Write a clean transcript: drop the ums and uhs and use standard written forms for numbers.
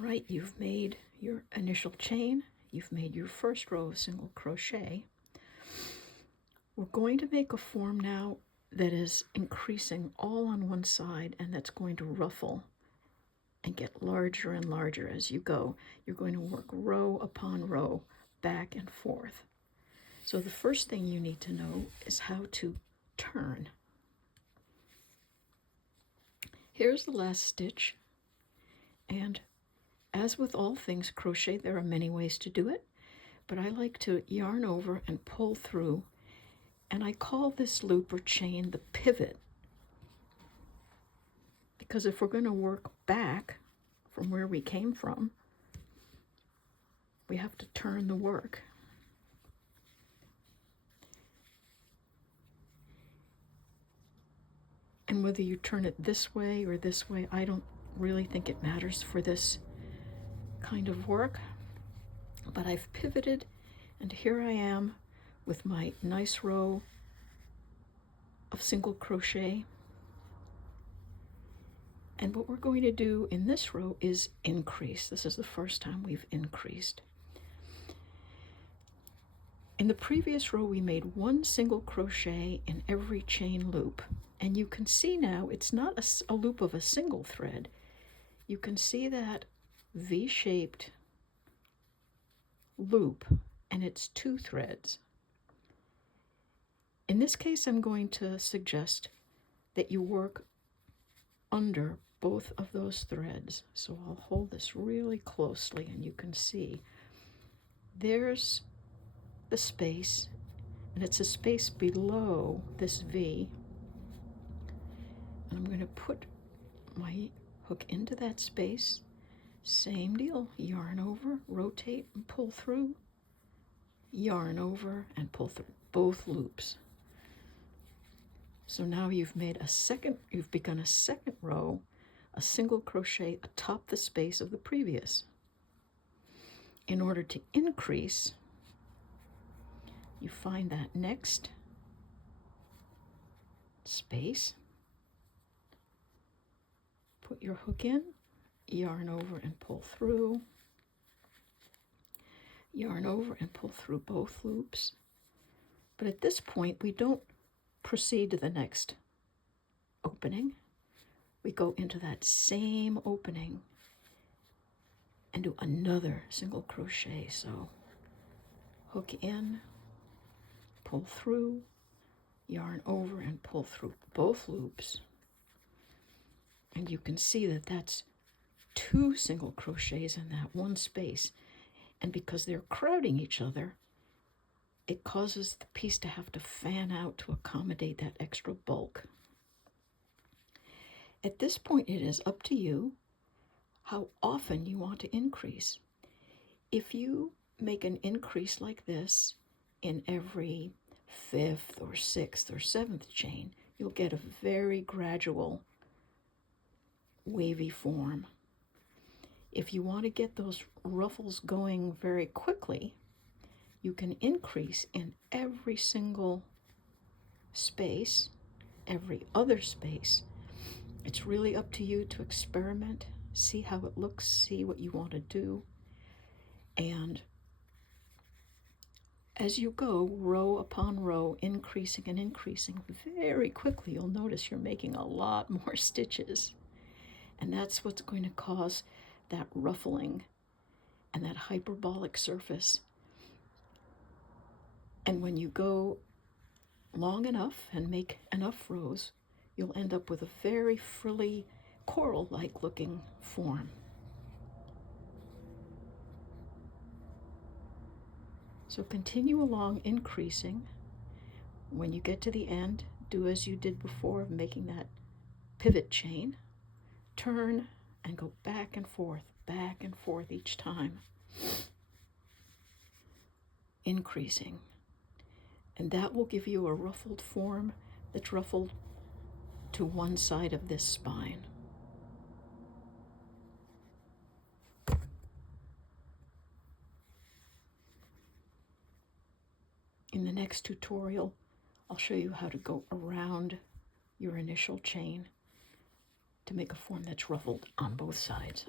right, you've made your initial chain, you've made your first row of single crochet. We're going to make a form now that is increasing all on one side, and that's going to ruffle and get larger and larger as you go. You're going to work row upon row, back and forth. So the first thing you need to know is how to turn. Here's the last stitch, and as with all things crochet, there are many ways to do it, but I like to yarn over and pull through, and I call this loop or chain the pivot, because if we're going to work back from where we came from, we have to turn the work. And whether you turn it this way or this way, I don't really think it matters for this kind of work. But I've pivoted, and here I am with my nice row of single crochet. And what we're going to do in this row is increase. This is the first time we've increased. In the previous row, we made one single crochet in every chain loop. And you can see now it's not a loop of a single thread. You can see that V-shaped loop, and it's 2 threads. In this case, I'm going to suggest that you work under both of those threads. So I'll hold this really closely, and you can see there's the space, and it's a space below this V. And I'm going to put my hook into that space. Same deal, yarn over, rotate and pull through, yarn over and pull through both loops. So now you've begun a second row, a single crochet atop the space of the previous. In order to increase, you find that next space, put your hook in, yarn over and pull through, yarn over and pull through both loops. But at this point, we don't proceed to the next opening. We go into that same opening and do another single crochet. So hook in, pull through, yarn over and pull through both loops. And you can see that that's 2 single crochets in that one space. And because they're crowding each other, it causes the piece to have to fan out to accommodate that extra bulk. At this point, it is up to you how often you want to increase. If you make an increase like this in every 5th or 6th or 7th chain, you'll get a very gradual wavy form. If you want to get those ruffles going very quickly, you can increase in every single space, every other space. It's really up to you to experiment, see how it looks, see what you want to do. And as you go, row upon row, increasing and increasing, very quickly you'll notice you're making a lot more stitches. And that's what's going to cause that ruffling and that hyperbolic surface. And when you go long enough and make enough rows, you'll end up with a very frilly, coral-like looking form. So continue along, increasing. When you get to the end, do as you did before, making that pivot chain. Turn and go back and forth each time. Increasing. And that will give you a ruffled form that's ruffled to one side of this spine. In the next tutorial, I'll show you how to go around your initial chain to make a form that's ruffled on both sides.